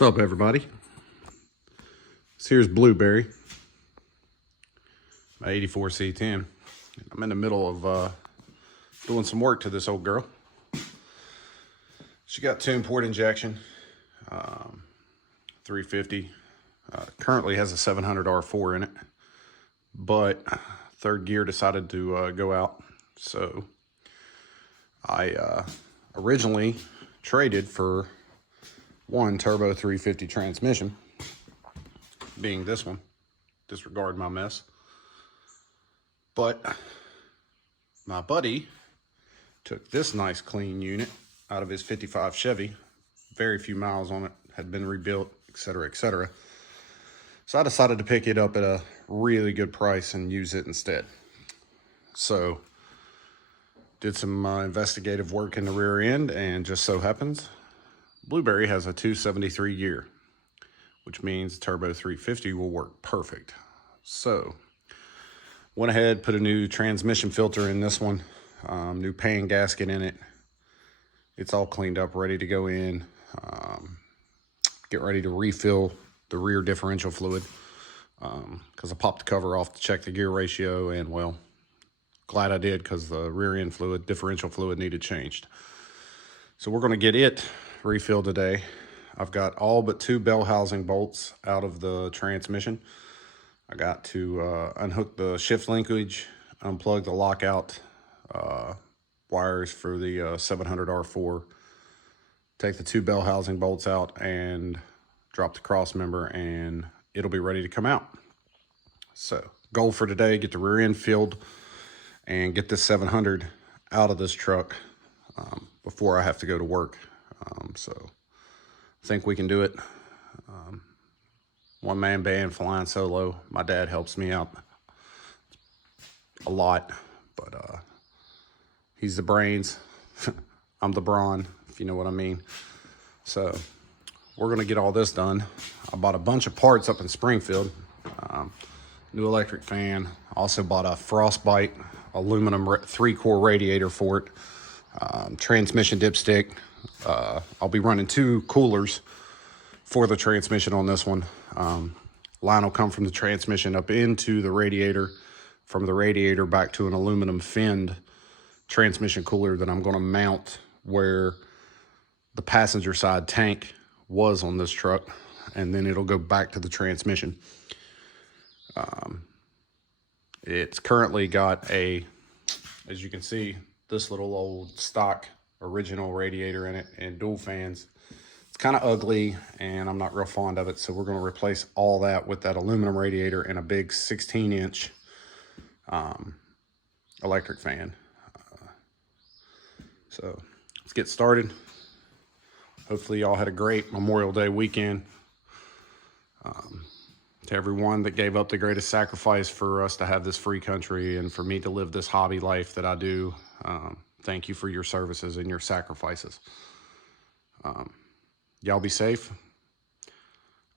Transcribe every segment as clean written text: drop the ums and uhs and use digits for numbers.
What's up, everybody? Here's Blueberry, my 84 C10. I'm in the middle of doing some work to this old girl. She got tune port injection, 350. Currently has a 700 R4 in it, but third gear decided to go out. So I originally traded for one turbo 350 transmission, being this one. Disregard my mess. But my buddy took this nice clean unit out of his 55 Chevy. Very few miles on it, had been rebuilt, etc., etc. So I decided to pick it up at a really good price and use it instead. So did some investigative work in the rear end, and just so happens Blueberry has a 273 gear, which means turbo 350 will work perfect. So went ahead, put a new transmission filter in this one, new pan gasket in it. It's all cleaned up, ready to go in. Get ready to refill the rear differential fluid, because I popped the cover off to check the gear ratio, and well, glad I did, because the rear end fluid, differential fluid, needed changed. So we're going to get it refilled today. I've got all but 2 bell housing bolts out of the transmission. I got to unhook the shift linkage, unplug the lockout wires for the 700 R4, take the 2 bell housing bolts out, and drop the cross member, and it'll be ready to come out. So goal for today: get the rear end filled and get this 700 out of this truck before I have to go to work. So I think we can do it. One-man band, flying solo. My dad helps me out a lot, but he's the brains. I'm the brawn, if you know what I mean. So we're gonna get all this done. I bought a bunch of parts up in Springfield. New electric fan. Also bought a Frostbite aluminum 3-core radiator for it. Transmission dipstick. I'll be running 2 coolers for the transmission on this one. Line will come from the transmission up into the radiator, from the radiator back to an aluminum finned transmission cooler that I'm going to mount where the passenger side tank was on this truck, and then it'll go back to the transmission. It's currently got a, as you can see, this little old stock original radiator in it and dual fans. It's kind of ugly and I'm not real fond of it, so we're going to replace all that with that aluminum radiator and a big 16-inch electric fan. So let's get started. Hopefully y'all had a great Memorial Day weekend. To everyone that gave up the greatest sacrifice for us to have this free country and for me to live this hobby life that I do, thank you for your services and your sacrifices. Y'all be safe.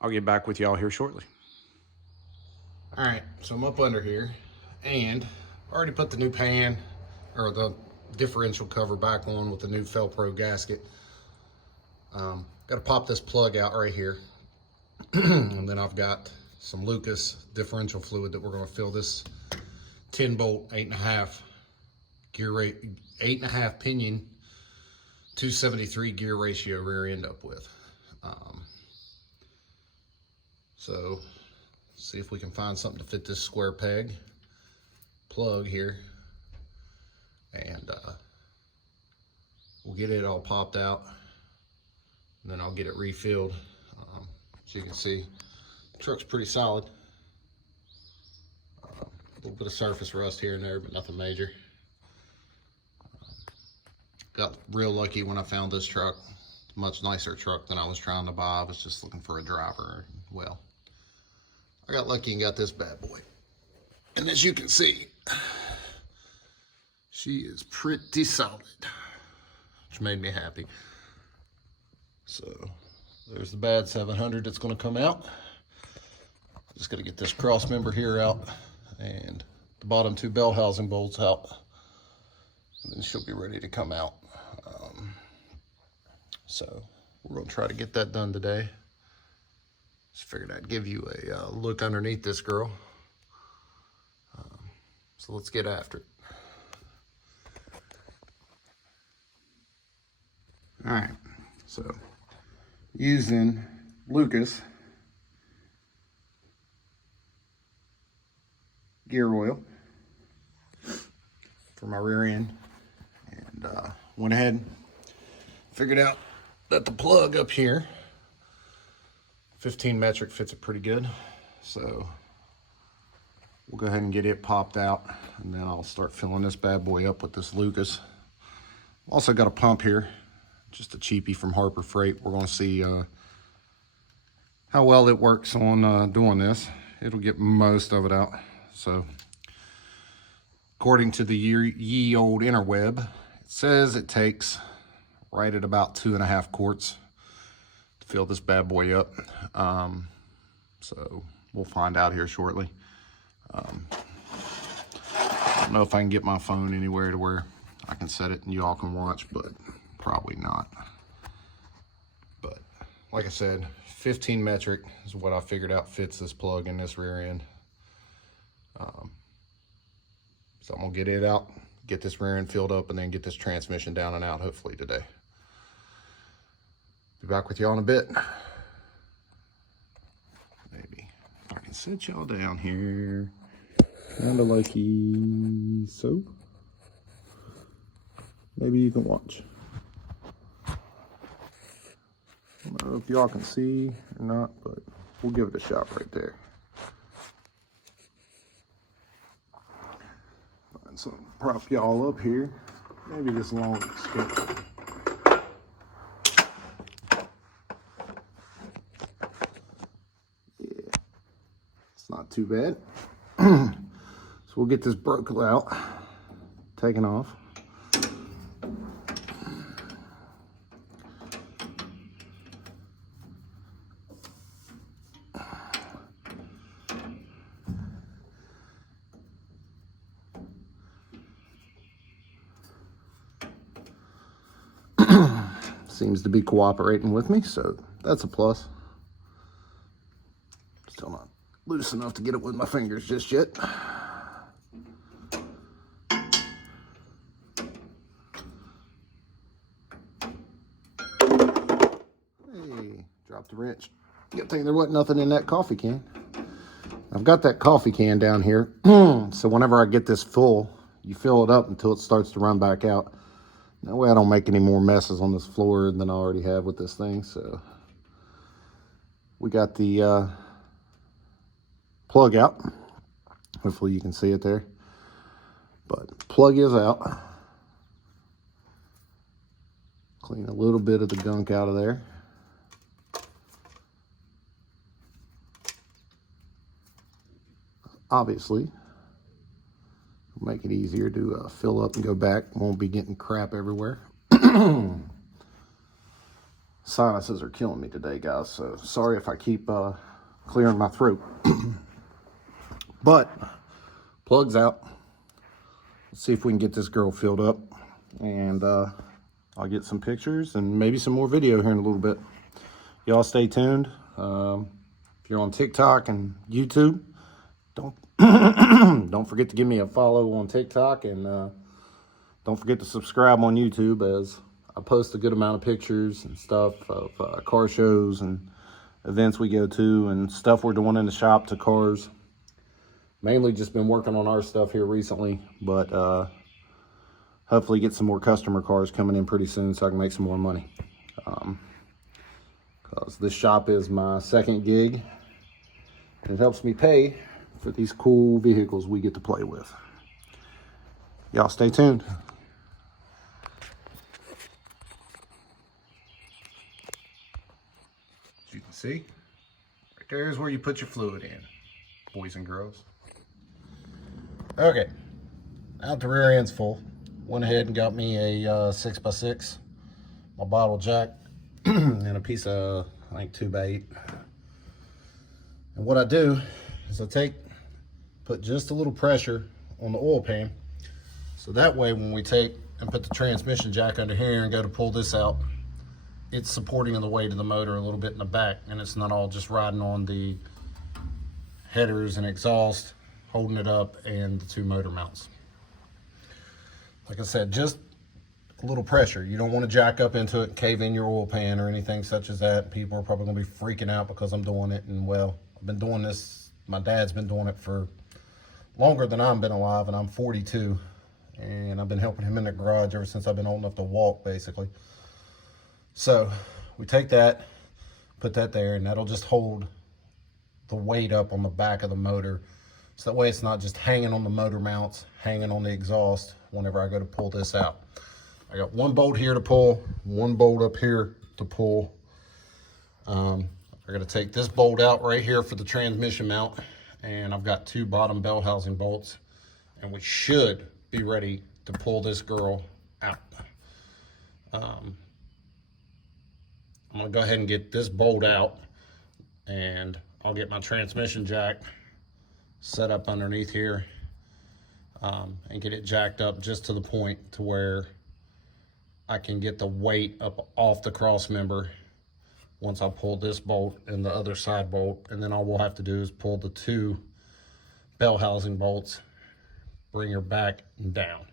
I'll get back with y'all here shortly. All right, so I'm up under here, and I already put the new pan, or the differential cover, back on with the new Felpro gasket. Got to pop this plug out right here. And then I've got some Lucas differential fluid that we're going to fill this 10-bolt 8.5 gear rate, 8.5 pinion 273 gear ratio rear end up with. So see if we can find something to fit this square peg plug here, and we'll get it all popped out, and then I'll get it refilled. As you can see, the truck's pretty solid. A little bit of surface rust here and there, but nothing major. Got real lucky when I found this truck. Much nicer truck than I was trying to buy. I was just looking for a driver. Well, I got lucky and got this bad boy. And as you can see, she is pretty solid, which made me happy. So there's the bad 700 that's going to come out. Just got to get this cross member here out and the bottom 2 bell housing bolts out, and then she'll be ready to come out. So we're going to try to get that done today. Just figured I'd give you a look underneath this girl. So let's get after it. All right, so using Lucas gear oil for my rear end, and went ahead and figured out that the plug up here, 15 metric, fits it pretty good. So we'll go ahead and get it popped out, and then I'll start filling this bad boy up with this Lucas. Also got a pump here, just a cheapie from Harbor Freight. We're going to see how well it works on doing this. It'll get most of it out. So according to the ye old interweb, it says it takes right at about 2.5 quarts to fill this bad boy up. So we'll find out here shortly. I don't know if I can get my phone anywhere to where I can set it and you all can watch, but probably not. But like I said, 15 metric is what I figured out fits this plug in this rear end. So I'm gonna get it out, get this rear end filled up, and then get this transmission down and out hopefully today. Be back with y'all in a bit. Maybe I can set y'all down here, kind of like so. Maybe you can watch. I don't know if y'all can see or not, but we'll give it a shot right there. Find something to prop y'all up here. Maybe this long stick. Yeah, it's not too bad. So we'll get this broken out, taken off. Seems to be cooperating with me, so that's a plus. Still not loose enough to get it with my fingers just yet. Hey, dropped the wrench. Good thing there wasn't nothing in that coffee can. I've got that coffee can down here, so whenever I get this full, you fill it up until it starts to run back out. That way I don't make any more messes on this floor than I already have with this thing. So we got the plug out. Hopefully you can see it there. But plug is out. Clean a little bit of the gunk out of there. Obviously, make it easier to fill up and go back. Won't be getting crap everywhere. Sinuses are killing me today, guys, so sorry if I keep clearing my throat. But plug's out. Let's see if we can get this girl filled up, and I'll get some pictures and maybe some more video here in a little bit. Y'all stay tuned. If you're on TikTok and YouTube, don't forget to give me a follow on TikTok, and don't forget to subscribe on YouTube, as I post a good amount of pictures and stuff of car shows and events we go to and stuff we're doing in the shop to cars. Mainly just been working on our stuff here recently, but hopefully get some more customer cars coming in pretty soon so I can make some more money. Because this shop is my second gig, and it helps me pay for these cool vehicles we get to play with. Y'all stay tuned. As you can see, right there is where you put your fluid in, boys and girls. Okay, now the rear end's full. Went ahead and got me a 6x6, my bottle jack, and a piece of, I think, 2x8. And what I do is I put just a little pressure on the oil pan, so that way when we take and put the transmission jack under here and go to pull this out, it's supporting the weight of the motor a little bit in the back, and it's not all just riding on the headers and exhaust, holding it up, and the 2 motor mounts. Like I said, just a little pressure. You don't want to jack up into it and cave in your oil pan or anything such as that. People are probably going to be freaking out because I'm doing it. And well, I've been doing this, my dad's been doing it for longer than I've been alive, and I'm 42. And I've been helping him in the garage ever since I've been old enough to walk, basically. So we take that, put that there, and that'll just hold the weight up on the back of the motor. So that way it's not just hanging on the motor mounts, hanging on the exhaust whenever I go to pull this out. I got 1 bolt here to pull, 1 bolt up here to pull. I got to take this bolt out right here for the transmission mount, and I've got 2 bottom bell housing bolts, and we should be ready to pull this girl out. I'm gonna go ahead and get this bolt out, and I'll get my transmission jack set up underneath here, and get it jacked up just to the point to where I can get the weight up off the cross member once I pull this bolt and the other side bolt. And then all we'll have to do is pull the 2 bell housing bolts, bring her back and down.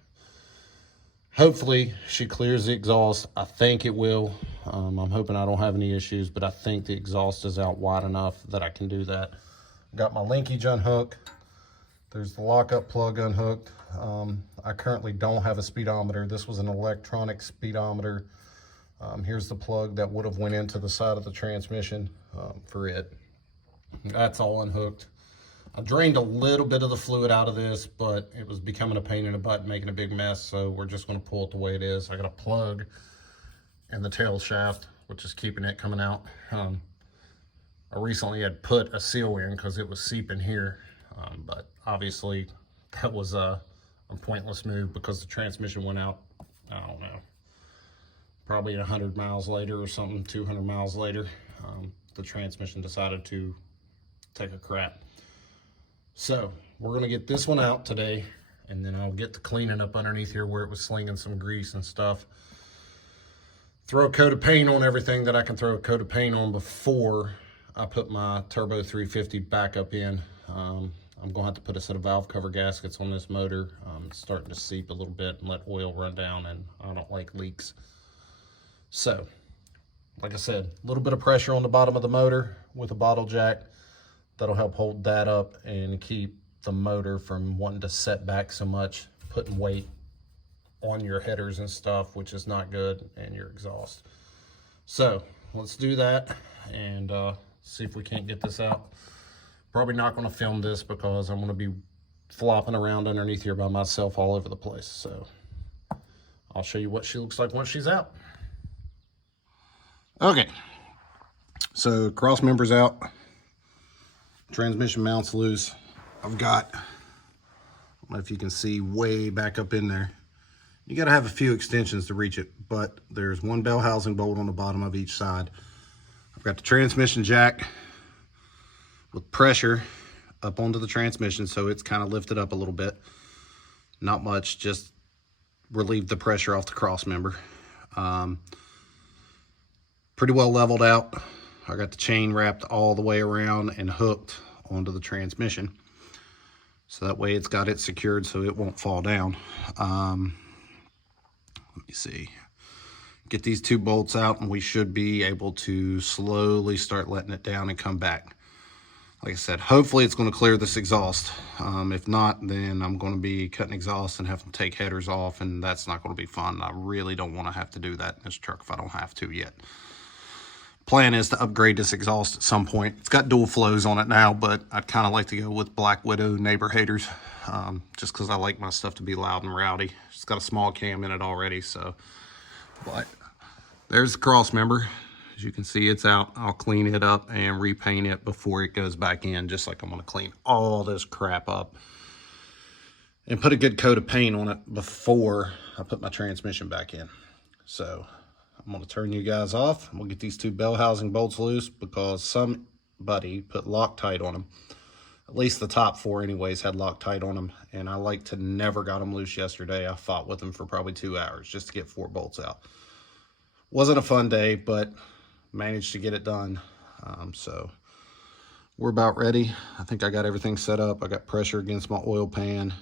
Hopefully she clears the exhaust. I think it will. I'm hoping I don't have any issues, but I think the exhaust is out wide enough that I can do that. Got my linkage unhooked. There's the lockup plug unhooked. I currently don't have a speedometer. This was an electronic speedometer. Here's the plug that would have went into the side of the transmission for it. That's all unhooked. I drained a little bit of the fluid out of this, but it was becoming a pain in the butt, making a big mess, so we're just going to pull it the way it is. I got a plug in the tail shaft, which is keeping it coming out. I recently had put a seal in because it was seeping here, but obviously that was a pointless move because the transmission went out, I don't know, probably 100 miles later or something, 200 miles later. The transmission decided to take a crap. So we're gonna get this one out today, and then I'll get to cleaning up underneath here where it was slinging some grease and stuff. Throw a coat of paint on everything that I can throw a coat of paint on before I put my Turbo 350 back up in. I'm gonna have to put a set of valve cover gaskets on this motor. It's starting to seep a little bit and let oil run down, and I don't like leaks. So, like I said, a little bit of pressure on the bottom of the motor with a bottle jack. That'll help hold that up and keep the motor from wanting to set back so much, putting weight on your headers and stuff, which is not good, and your exhaust. So let's do that and see if we can't get this out. Probably not going to film this because I'm going to be flopping around underneath here by myself all over the place. So I'll show you what she looks like once she's out. Okay, so cross member's out. Transmission mount's loose. I've got, I don't know if you can see way back up in there. You got to have a few extensions to reach it, but there's 1 bell housing bolt on the bottom of each side. I've got the transmission jack with pressure up onto the transmission, so it's kind of lifted up a little bit. Not much, just relieve the pressure off the cross member. Pretty well leveled out. I got the chain wrapped all the way around and hooked onto the transmission. So that way it's got it secured so it won't fall down. Let me see. Get these 2 bolts out and we should be able to slowly start letting it down and come back. Like I said, hopefully it's going to clear this exhaust. If not, then I'm going to be cutting exhaust and having to take headers off, and that's not going to be fun. I really don't want to have to do that in this truck if I don't have to yet. Plan is to upgrade this exhaust at some point. It's got dual flows on it now, but I'd kind of like to go with Black Widow Neighbor Haters, just because I like my stuff to be loud and rowdy. It's got a small cam in it already, so. But there's the cross member. As you can see, it's out. I'll clean it up and repaint it before it goes back in, just like I'm going to clean all this crap up and put a good coat of paint on it before I put my transmission back in. So I'm going to turn you guys off. We'll get these 2 bell housing bolts loose because somebody put Loctite on them. At least the top 4 anyways had Loctite on them, and I like to never got them loose yesterday. I fought with them for probably 2 hours just to get 4 bolts out. Wasn't a fun day, but managed to get it done. So we're about ready. I think I got everything set up. I got pressure against my oil pan.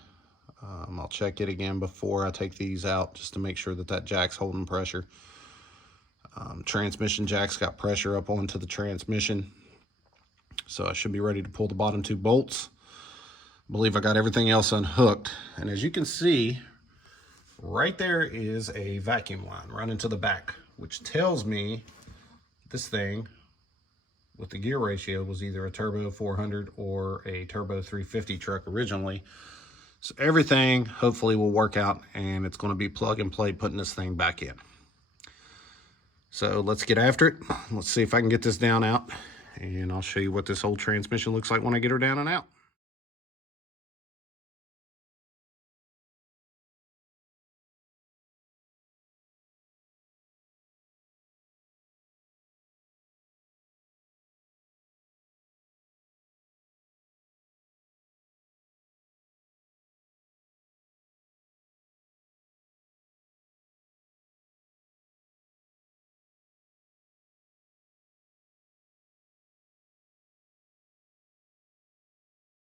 I'll check it again before I take these out just to make sure that that jack's holding pressure. Transmission jack's got pressure up onto the transmission. So I should be ready to pull the bottom 2 bolts. I believe I got everything else unhooked. And as you can see, right there is a vacuum line running to the back, which tells me this thing with the gear ratio was either a turbo 400 or a turbo 350 truck originally. So everything hopefully will work out, and it's going to be plug and play putting this thing back in. So let's get after it. Let's see if I can get this down out, and I'll show you what this old transmission looks like when I get her down and out.